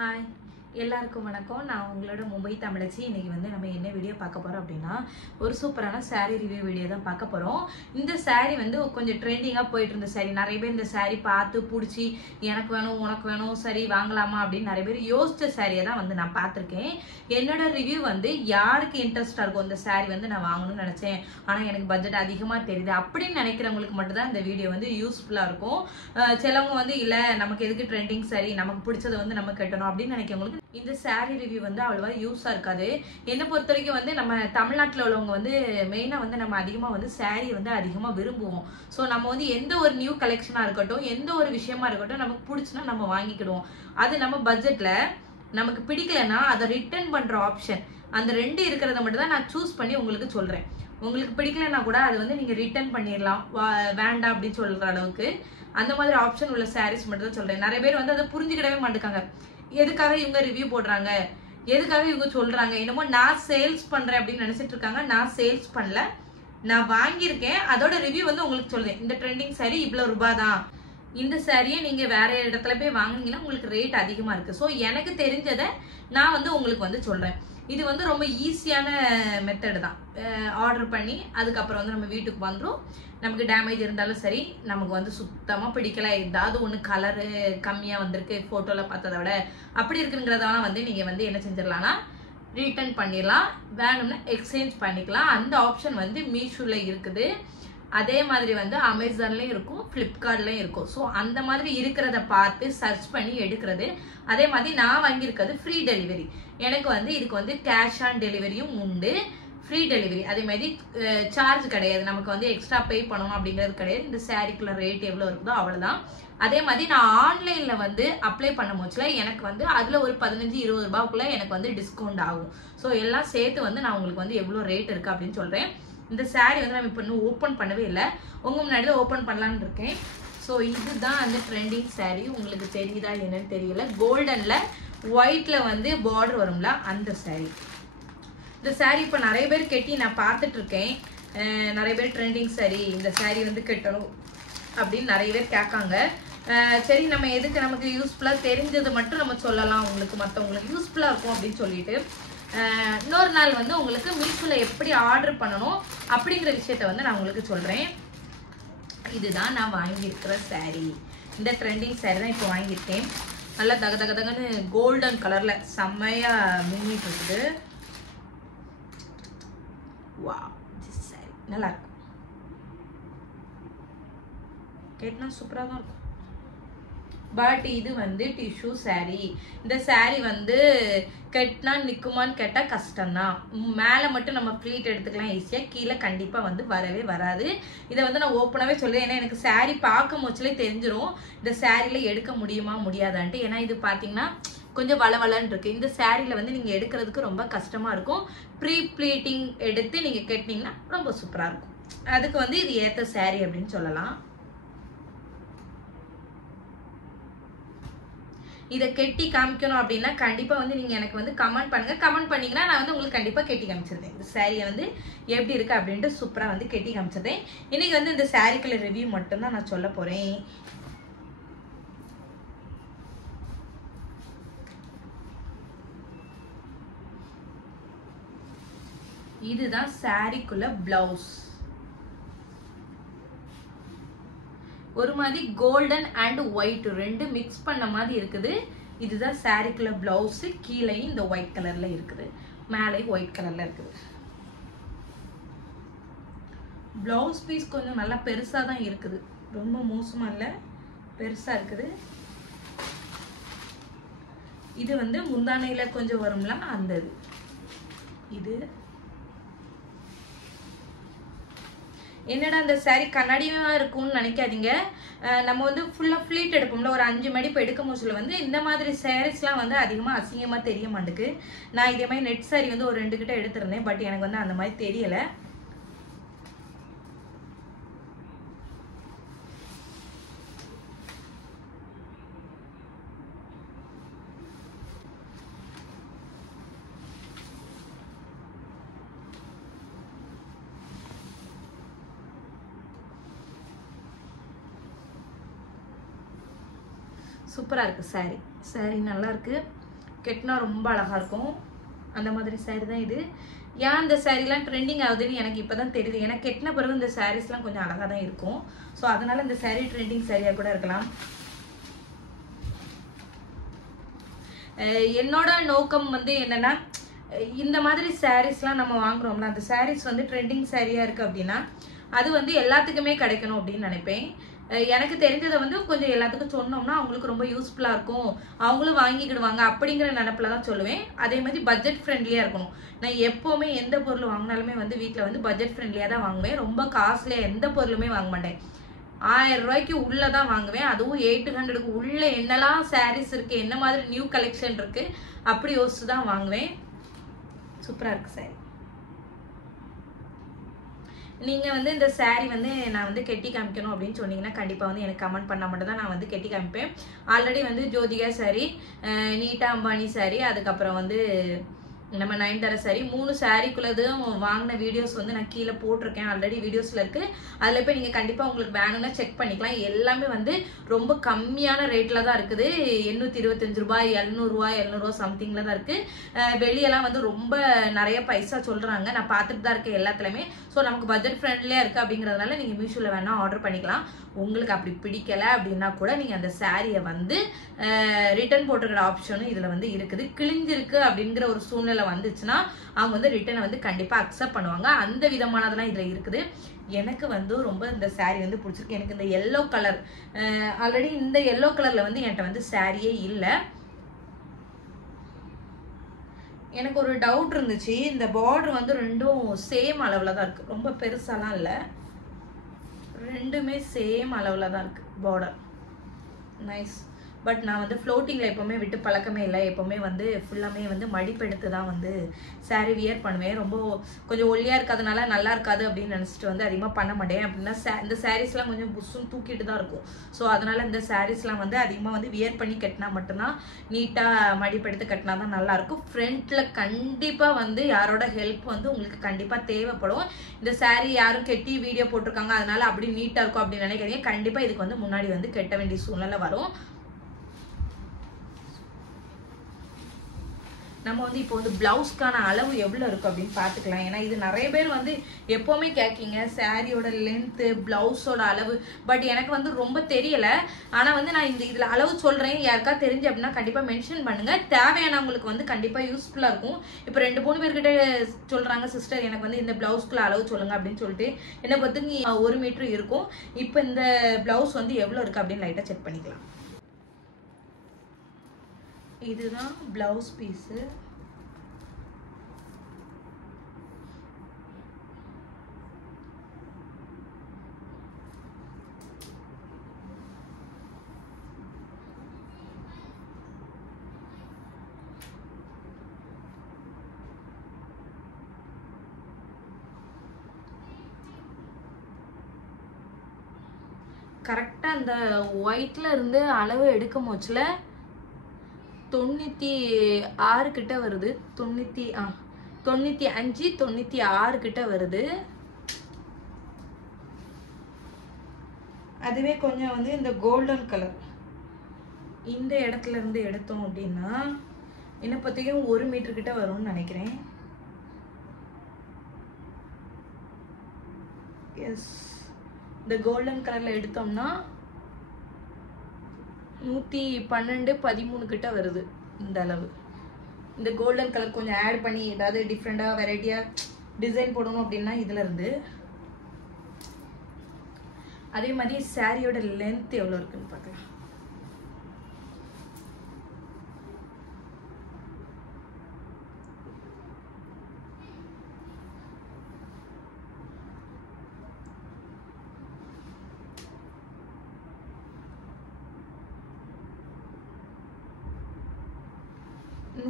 Hi. எல்லாருக்கும் வணக்கம். நான் உங்களோட மும்பை தமிழச்சி. இன்னைக்கு வந்து நம்ம என்ன வீடியோ பார்க்க போறோம் அப்படின்னா ஒரு சூப்பரான saree ரிவ்யூ வீடியோ தான் பார்க்க போறோம். இந்த saree வந்து கொஞ்சம் ட்ரெண்டிங்கா போயிட்டு இருந்த saree. நிறைய பேர் இந்த saree பார்த்து புடிச்சி எனக்கு வேணும் உனக்கு வேணும் சரி வாங்கலாமா அப்படின்னு நிறைய பேர் யோசிச்ச saree தான் வந்து நான் பார்த்திருக்கேன். என்னோட ரிவ்யூ வந்து யாருக்கு இன்ட்ரெஸ்டா இருக்கும் இந்த saree வந்து நான் வாங்கணும்னு நினைச்சேன். ஆனா எனக்கு பட்ஜெட் அதிகமா தெரியுது அப்படின்னு நினைக்கிறவங்களுக்கு மட்டும் தான் இந்த வீடியோ வந்து யூஸ்ஃபுல்லா இருக்கும். சிலவங்க வந்து இல்ல நமக்கு எதுக்கு ட்ரெண்டிங் saree நமக்கு பிடிச்சதை வந்து நம்ம கட்டணும் அப்படின்னு நினைக்கிறவங்களுக்கு இந்த saree ரிவ்யூ வந்து அவ்வளவா யூஸா இருக்காது. என்ன பொறுத்த வரைக்கும் வந்து நம்ம தமிழ்நாட்டுல உள்ளவங்க வந்து மெயினா வந்து நம்ம அதிகமா வந்து saree வந்து அதிகமா விரும்புவோம். சோ நம்ம வந்து எந்த ஒரு நியூ கலெக்ஷனா இருக்கட்டும் எந்த ஒரு விஷயமா இருக்கட்டும் நமக்கு பிடிச்சுனா நம்ம வாங்கிக்கிடுவோம். அது நம்ம பட்ஜெட்ல நமக்கு பிடிக்கலனா அதை ரிட்டர்ன் பண்ற ஆப்ஷன் அந்த ரெண்டு இருக்கிறத மட்டும் தான் நான் சூஸ் பண்ணி உங்களுக்கு சொல்றேன். உங்களுக்கு பிடிக்கலனா கூட அது வந்து நீங்க ரிட்டர்ன் பண்ணிரலாம். வேண்டாம் அப்படி சொல்ற அளவுக்கு அந்த மாதிரி ஆப்ஷன் உள்ள sarees மட்டும் தான் சொல்றேன். நிறைய பேர் வந்து அதை புரிஞ்சுக்கிடவே மாட்டாங்க. எதுக்காக இவங்க ரிவ்யூ போடுறாங்க எதுக்காக இவங்க சொல்றாங்க என்னமோ நான் சேல்ஸ் பண்றேன் அப்படின்னு நினைச்சிட்டு இருக்காங்க. நான் சேல்ஸ் பண்ணல, நான் வாங்கியிருக்கேன். அதோட ரிவ்யூ வந்து உங்களுக்கு சொல்றேன். இந்த ட்ரெண்டிங் saree இவ்வளவு ரூபாய் தான். இந்த சாரியை நீங்க வேற இடத்துல போய் வாங்குனீங்கன்னா உங்களுக்கு ரேட் அதிகமா இருக்கு. ஸோ எனக்கு தெரிஞ்சதை நான் வந்து உங்களுக்கு வந்து சொல்றேன். இது வந்து ரொம்ப ஈஸியான மெத்தட் தான். ஆர்டர் பண்ணி அதுக்கப்புறம் வந்து நம்ம வீட்டுக்கு வந்துடும். நமக்கு டேமேஜ் இருந்தாலும் சரி நமக்கு வந்து சுத்தமாக பிடிக்கல ஏதாவது ஒன்று கலரு கம்மியாக வந்திருக்கு ஃபோட்டோவில் பார்த்ததை விட அப்படி இருக்குங்கிறதெல்லாம் வந்து நீங்கள் வந்து என்ன செஞ்சிடலாம்னா ரிட்டர்ன் பண்ணிடலாம். வேணும்னா எக்ஸ்சேஞ்ச் பண்ணிக்கலாம். அந்த ஆப்ஷன் வந்து மீஷோவில் இருக்குது. அதே மாதிரி வந்து அமேசான்லயும் இருக்கும், பிளிப்கார்ட்லயும் இருக்கும். ஸோ அந்த மாதிரி இருக்கிறத பார்த்து சர்ச் பண்ணி எடுக்கிறது. அதே மாதிரி நான் வாங்கியிருக்கிறது ஃப்ரீ டெலிவரி. எனக்கு வந்து இதுக்கு வந்து கேஷ் ஆன் டெலிவரியும் உண்டு, ஃப்ரீ டெலிவரி. அதே மாதிரி சார்ஜ் கிடையாது, நமக்கு வந்து எக்ஸ்ட்ரா பே பண்ணணும் அப்படிங்கிறது கிடையாது. இந்த சாரிக்குள்ள ரேட் எவ்வளோ இருக்குதோ அவ்வளோதான். அதே மாதிரி நான் ஆன்லைன்ல வந்து அப்ளை பண்ண போச்சுல எனக்கு வந்து அதுல ஒரு 15-20 ரூபாய்க்குள்ள எனக்கு வந்து டிஸ்கவுண்ட் ஆகும். ஸோ எல்லாம் சேர்த்து வந்து நான் உங்களுக்கு வந்து எவ்வளோ ரேட் இருக்கு அப்படின்னு சொல்றேன். இந்த saree வந்து நம்ம இப்போ இன்னும் ஓப்பன் பண்ணவே இல்லை, உங்க முன்னாடி தான் ஓப்பன் பண்ணலான்னு இருக்கேன். ஸோ இதுதான் அந்த ட்ரெண்டிங் saree. உங்களுக்கு தெரியுதா என்னன்னு தெரியல. கோல்டன்ல ஒயிட்ல வந்து பார்டர் வரும்ல அந்த saree. இந்த saree இப்போ நிறைய பேர் கட்டி நான் பார்த்துட்டு இருக்கேன். நிறைய பேர் ட்ரெண்டிங் saree இந்த saree வந்து கட்டணும் அப்படின்னு நிறைய பேர் கேட்காங்க. சரி நம்ம எதுக்கு நமக்கு யூஸ்ஃபுல்லா தெரிஞ்சது மட்டும் நம்ம சொல்லலாம், உங்களுக்கு மற்றவங்களுக்கு யூஸ்ஃபுல்லா இருக்கும் அப்படின்னு சொல்லிட்டு இன்னொரு நாள் வந்து உங்களுக்கு மீஷோல எப்படி ஆர்டர் பண்ணணும் அப்படிங்கிற விஷயத்த வந்து நான் உங்களுக்கு சொல்றேன். இதுதான் நான் வாங்கியிருக்கிற saree. இந்த ட்ரெண்டிங் saree தான் இப்போ வாங்கியிருக்கேன். நல்லா தக தக தகன்னு கோல்டன் கலர்ல செம்மையா மின்னிட்டு இருக்குது. வாவ், திஸ் saree நல்லா இருக்கும். கேட்னா சூப்பரா தான் இருக்கும். பட் இது வந்து டிஷ்யூ saree. இந்த saree வந்து கட்டினா நிக்குமான்னு கேட்டா கஷ்டம்தான். மேல மட்டும் நம்ம ப்ளீட் எடுத்துக்கலாம் ஈஸியா, கீழே கண்டிப்பா வந்து வரவே வராது. இதை வந்து நான் ஓப்பனாவே சொல்றேன். ஏன்னா எனக்கு saree பார்க்கும் போச்சுலே தெரிஞ்சிடும் இந்த சாரியில எடுக்க முடியுமா முடியாதான்ட்டு. ஏன்னா இது பாத்தீங்கன்னா கொஞ்சம் வளவளன்னு இருக்கு. இந்த சாரியில வந்து நீங்க எடுக்கிறதுக்கு ரொம்ப கஷ்டமா இருக்கும். ப்ரீ ப்ளீட்டிங் எடுத்து நீங்க கட்டினீங்கன்னா ரொம்ப சூப்பரா இருக்கும். அதுக்கு வந்து இது ஏத்த saree அப்படின்னு சொல்லலாம். இதை கெட்டி காமிக்கணும் அப்படின்னா கண்டிப்பா வந்து நீங்க எனக்கு வந்து கமெண்ட் பண்ணுங்க. கமெண்ட் பண்ணீங்கன்னா நான் வந்து உங்களுக்கு கண்டிப்பா கெட்டி காமிச்சிருந்தேன். இந்த சாரியை வந்து எப்படி இருக்கு அப்படின்ட்டு சூப்பரா வந்து கெட்டி காமிச்சிருந்தேன். இன்னைக்கு வந்து இந்த சாரிக்குள்ள ரிவ்யூ மட்டும் தான் நான் சொல்ல போறேன். இதுதான் சாரிக்குள்ள பிளவுஸ். ஒரு மாதிரி கோல்டன் அண்ட் ஒயிட் ரெண்டு மிக்ஸ் பண்ண மாதிரி இருக்குது. இதுதான் சாரிக்குள்ள பிளவுஸ். கீழே இந்த ஒயிட் கலர்ல இருக்குது, மேலே ஒயிட் கலர்ல இருக்குது. பிளவுஸ் பீஸ் கொஞ்சம் நல்லா பெருசா தான் இருக்குது, ரொம்ப மோசமா இல்ல, பெருசா இருக்குது. இது வந்து முந்தானையில கொஞ்சம் வரும்ல அந்த இது. என்னடா அந்த saree கண்ணாடியா இருக்கும்னு நினைக்காதீங்க. நம்ம வந்து ஃபுல்லா ஃப்ளீட் எடுப்போம்ல, ஒரு 5 மடிப்பு எடுக்கும் போதுல வந்து இந்த மாதிரி சாரீஸ்லாம் வந்து அதிகமா அசிங்கமா தெரிய மாட்டேங்குது. நான் இதே மாதிரி நெட் saree வந்து ஒரு 2 கிட்ட எடுத்திருந்தேன். பட் எனக்கு வந்து அந்த மாதிரி தெரியல. சூப்பரா இருக்கு saree. saree நல்லா இருக்கு. கெட்டினா ரொம்ப அழகாக இருக்கும். அந்த மாதிரி சாரீ தான் இது. ஏன் இந்த சாரீலாம் ட்ரெண்டிங் ஆகுதுன்னு எனக்கு இப்போ தான் தெரியுது. ஏன்னா கெட்டின பிறகு இந்த சாரீஸ்லாம் கொஞ்சம் அழகாக தான் இருக்கும். ஸோ அதனால இந்த சாரீ ட்ரெண்டிங் சாரியாக கூட இருக்கலாம். என்னோட நோக்கம் வந்து என்னன்னா, இந்த மாதிரி சாரீஸ்லாம் நம்ம வாங்குறோம்ல, அந்த சாரீஸ் வந்து ட்ரெண்டிங் சாரியாக இருக்குது அப்படின்னா அது வந்து எல்லாத்துக்குமே கிடைக்கணும் அப்படின்னு நினைப்பேன். எனக்கு தெரிஞ்சதை வந்து கொஞ்சம் எல்லாத்துக்கும் சொன்னோம்னா அவங்களுக்கு ரொம்ப யூஸ்ஃபுல்லாக இருக்கும், அவங்களும் வாங்கிக்கிடுவாங்க அப்படிங்கிற நினப்பில் தான் சொல்லுவேன். அதே மாதிரி பட்ஜெட் ஃப்ரெண்ட்லியாக இருக்கணும். நான் எப்போவுமே எந்த பொருள் வாங்கினாலுமே வந்து வீட்டில் வந்து பட்ஜெட் ஃப்ரெண்ட்லியாக தான் வாங்குவேன். ரொம்ப காஸ்ட்லியாக எந்த பொருளுமே வாங்க மாட்டேன். 1000 ரூபாய்க்கு உள்ளே தான் வாங்குவேன். அதுவும் 800க்கு உள்ளே என்னெல்லாம் சாரீஸ் இருக்குது, என்ன மாதிரி நியூ கலெக்ஷன் இருக்குது அப்படி யோசிச்சு தான் வாங்குவேன். சூப்பராக இருக்குது சாரி. நீங்கள் வந்து இந்த சாரீ வந்து நான் வந்து கெட்டி காமிக்கணும் அப்படின்னு சொன்னீங்கன்னா கண்டிப்பாக வந்து எனக்கு கமெண்ட் பண்ணால் மட்டும் தான் நான் வந்து கெட்டி காமிப்பேன். ஆல்ரெடி வந்து ஜோதிகா சாரீ, நீட்டா அம்பானி சாரீ, அதுக்கப்புறம் வந்து நம்ம நயன்தாரா சாரீ 3 சாரீக்குள்ளதும் வாங்கின வீடியோஸ் வந்து நான் கீழே போட்டிருக்கேன். ஆல்ரெடி வீடியோஸில் இருக்குது. அதில் போய் நீங்கள் கண்டிப்பாக உங்களுக்கு வேணும்னா செக் பண்ணிக்கலாம். எல்லாமே வந்து ரொம்ப கம்மியான ரேட்டில் தான் இருக்குது. 825 ரூபாய், 700 சம்திங்கில் தான் இருக்குது. வெளியெல்லாம் வந்து ரொம்ப நிறைய பைசா சொல்கிறாங்க. நான் பார்த்துட்டு தான் இருக்கேன் எல்லாத்துலேயுமே. ஸோ நமக்கு பட்ஜெட் ஃப்ரெண்ட்லியாக இருக்குது அப்படிங்கிறதுனால நீங்கள் மீஷோவில் வேணால் ஆர்டர் பண்ணிக்கலாம். உங்களுக்கு அப்படி பிடிக்கலை அப்படின்னா கூட நீங்கள் அந்த சாரியை வந்து ரிட்டர்ன் போட்டுக்கிற ஆப்ஷனும் இதில் வந்து இருக்குது. கிழிஞ்சிருக்கு அப்படிங்கிற ஒரு சூழ்நிலை வந்துச்சுன்னா அவங்க வந்து ரிட்டனை வந்து கண்டிப்பாக அக்செப்ட் பண்ணுவாங்க. அந்த விதமானதெல்லாம் இதில் இருக்குது. எனக்கு வந்து ரொம்ப இந்த சாரீ வந்து பிடிச்சிருக்கு. எனக்கு இந்த எல்லோ கலர், ஆல்ரெடி இந்த எல்லோ கலரில் வந்து என்கிட்ட வந்து சாரியே இல்லை. எனக்கு ஒரு டவுட் இருந்துச்சு, இந்த பார்டர் வந்து ரெண்டும் சேம் அளவில் தான் இருக்குது, ரொம்ப பெருசாலாம் இல்லை, ரெண்டுமே சேம் அளவில் தான் இருக்குது பார்டர். நைஸ். பட் நான் வந்து ஃப்ளோட்டிங்கில் எப்போவுமே விட்டு பழக்கமே இல்லை. எப்போவுமே வந்து ஃபுல்லாமே வந்து மடிப்பெடுத்து தான் வந்து சாரீ வியர் பண்ணுவேன். ரொம்ப கொஞ்சம் ஒல்லியாக இருக்காதனால நல்லா இருக்காது அப்படின்னு நினச்சிட்டு வந்து அதிகமாக பண்ண மாட்டேன். அப்படின்னா இந்த சாரீஸ்லாம் கொஞ்சம் புஷ்ஷும் தூக்கிட்டு தான் இருக்கும். ஸோ அதனால் இந்த சாரீஸ்லாம் வந்து அதிகமாக வந்து வியர் பண்ணி கட்டினா மட்டும்தான், நீட்டாக மடிப்பெடுத்து கட்டினா தான் நல்லாயிருக்கும். ஃப்ரண்ட்டில் கண்டிப்பாக வந்து யாரோட ஹெல்ப் வந்து உங்களுக்கு கண்டிப்பாக தேவைப்படும். இந்த சாரீ யாரும் கெட்டி வீடியோ போட்டிருக்காங்க அதனால அப்படி நீட்டாக இருக்கும் அப்படின்னு நினைக்கிறீங்க. கண்டிப்பாக இதுக்கு வந்து முன்னாடி வந்து கெட்ட வேண்டிய சூழ்நிலை வரும். நம்ம வந்து இப்போ வந்து பிளவுஸ்க்கான அளவு எவ்வளோ இருக்கும் அப்படின்னு பார்த்துக்கலாம். ஏன்னா இது நிறைய பேர் வந்து எப்போவுமே கேட்கீங்க சாரியோட லென்த்து, பிளவுஸோட அளவு. பட் எனக்கு வந்து ரொம்ப தெரியலை. ஆனால் வந்து நான் இதில் அளவு சொல்கிறேன். யாருக்கா தெரிஞ்சு அப்படின்னா கண்டிப்பாக மென்ஷன் பண்ணுங்கள். தேவையானவங்களுக்கு வந்து கண்டிப்பாக யூஸ்ஃபுல்லாக இருக்கும். இப்போ 2-3 பேர்கிட்ட சொல்கிறாங்க, சிஸ்டர் எனக்கு வந்து இந்த பிளவுஸ்க்குள்ள அளவு சொல்லுங்கள் அப்படின்னு சொல்லிட்டு. என்னை பொறுத்து 1 மீட்டர் இருக்கும். இப்போ இந்த பிளவுஸ் வந்து எவ்வளோ இருக்குது அப்படின்னு லைட்டாக செக் பண்ணிக்கலாம். இதுதான் பிளவுஸ் பீஸு. கரெக்டாக அந்த ஒயிட்ல இருந்து அளவு எடுக்கும் போச்சுல 96 கிட்ட வருது. 95 96 கிட்ட வருது. அதுவே கொஞ்சம் வந்து இந்த கோல்டன் கலர் இந்த இடத்துல இருந்து எடுத்தோம் அப்படின்னா என்ன பத்தியும் 1 மீட்டர் கிட்ட வரும்னு நினைக்கிறேன். எஸ், இந்த கோல்டன் கலர்ல எடுத்தோம்னா 112-13 கிட்ட வருது இந்த அளவு. இந்த கோல்டன் கலர் கொஞ்சம் ஆட் பண்ணி ஏதாவது டிஃப்ரெண்டா வெரைட்டியா டிசைன் போடணும் அப்படின்னா இதுல இருந்து. அதே மாதிரி சாரியோட லென்த் எவ்வளவு இருக்குன்னு பார்க்கலாம்.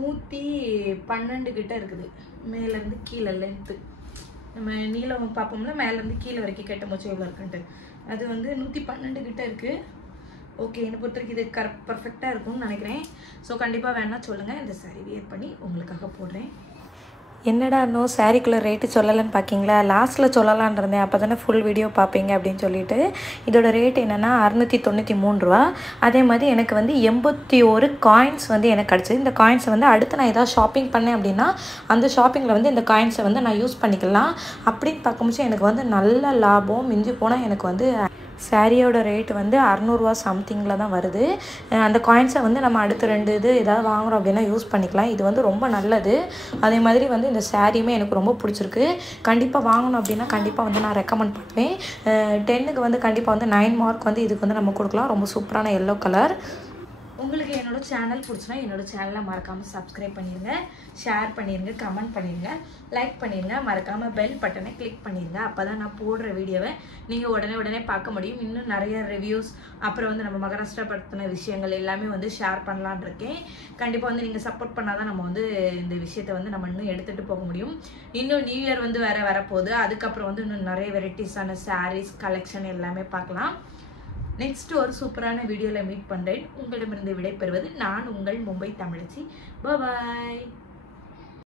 நூற்றி 12 கிட்ட இருக்குது மேலேருந்து கீழே லென்த்து. நம்ம நீளம் பார்ப்போம்ல மேலேருந்து கீழே வரைக்கும் கெட்ட மோச்சு எவ்வளோ இருக்குன்ட்டு, அது வந்து 112 கிட்ட இருக்குது. ஓகே, என்னை பொறுத்த வரைக்கும் இது பர்ஃபெக்டாக இருக்கும்னு நினைக்கிறேன். ஸோ கண்டிப்பாக வேணால் சொல்லுங்கள், இந்த சாரீ வியர் பண்ணி உங்களுக்காக போடுறேன். என்னடா இன்னும் சாரீக்குள்ளே ரேட்டு சொல்லலைன்னு பார்க்கிங்களா, லாஸ்ட்டில் சொல்லலான் இருந்தேன், அப்போ தானே ஃபுல் வீடியோ பார்ப்பீங்க அப்படின்னு சொல்லிட்டு. இதோட ரேட் என்னென்னா 693 ரூபா. அதே மாதிரி எனக்கு வந்து 81 காயின்ஸ் வந்து எனக்கு கிடச்சிது. இந்த காயின்ஸை வந்து அடுத்து நான் ஏதாவது ஷாப்பிங் பண்ணேன் அப்படின்னா அந்த ஷாப்பிங்கில் வந்து இந்த காயின்ஸை வந்து நான் யூஸ் பண்ணிக்கலாம். அப்படின்னு பார்க்கும்போது எனக்கு வந்து நல்ல லாபம். மிஞ்சி போனால் எனக்கு வந்து சாரியோட ரேட்டு வந்து 600 சம்திங்கில் தான் வருது. அந்த காயின்ஸை வந்து நம்ம அடுத்த 2 இது ஏதாவது வாங்குகிறோம் அப்படின்னா யூஸ் பண்ணிக்கலாம். இது வந்து ரொம்ப நல்லது. அதே மாதிரி வந்து இந்த சாரியுமே எனக்கு ரொம்ப பிடிச்சிருக்கு. கண்டிப்பாக வாங்கணும் அப்படின்னா கண்டிப்பாக வந்து நான் ரெக்கமெண்ட் பண்ணுவேன். 10க்கு வந்து கண்டிப்பாக வந்து 9 மார்க் வந்து இதுக்கு வந்து நம்ம கொடுக்கலாம். ரொம்ப சூப்பரான எல்லோ கலர். உங்களுக்கு என்னோட சேனல் பிடிச்சினா என்னோட சேனலை மறக்காமல் சப்ஸ்கிரைப் பண்ணிடுங்க, ஷேர் பண்ணிடுங்க, கமெண்ட் பண்ணிடுங்க, லைக் பண்ணிடுங்க. மறக்காமல் பெல் பட்டனை கிளிக் பண்ணிடுங்க. அப்போ தான் நான் போடுற வீடியோவை நீங்கள் உடனே பார்க்க முடியும். இன்னும் நிறைய ரிவ்யூஸ், அப்புறம் வந்து நம்ம மகாராஷ்டிரா பற்றின விஷயங்கள் எல்லாமே வந்து ஷேர் பண்ணலான் இருக்கேன். கண்டிப்பாக வந்து நீங்கள் சப்போர்ட் பண்ணால் தான் நம்ம வந்து இந்த விஷயத்தை வந்து நம்ம இன்னும் எடுத்துகிட்டு போக முடியும். இன்னும் நியூ இயர் வந்து வரப்போகுது. அதுக்கப்புறம் வந்து இன்னும் நிறைய வெரைட்டிஸான சாரீஸ் கலெக்ஷன் எல்லாமே பார்க்கலாம். நெக்ஸ்ட் ஒரு சூப்பரான வீடியோவில் மீட் பண்ணுறேன். உங்களிடமிருந்து விடைபெறுவது நான் உங்கள் மும்பை தமிழச்சி. பாய்.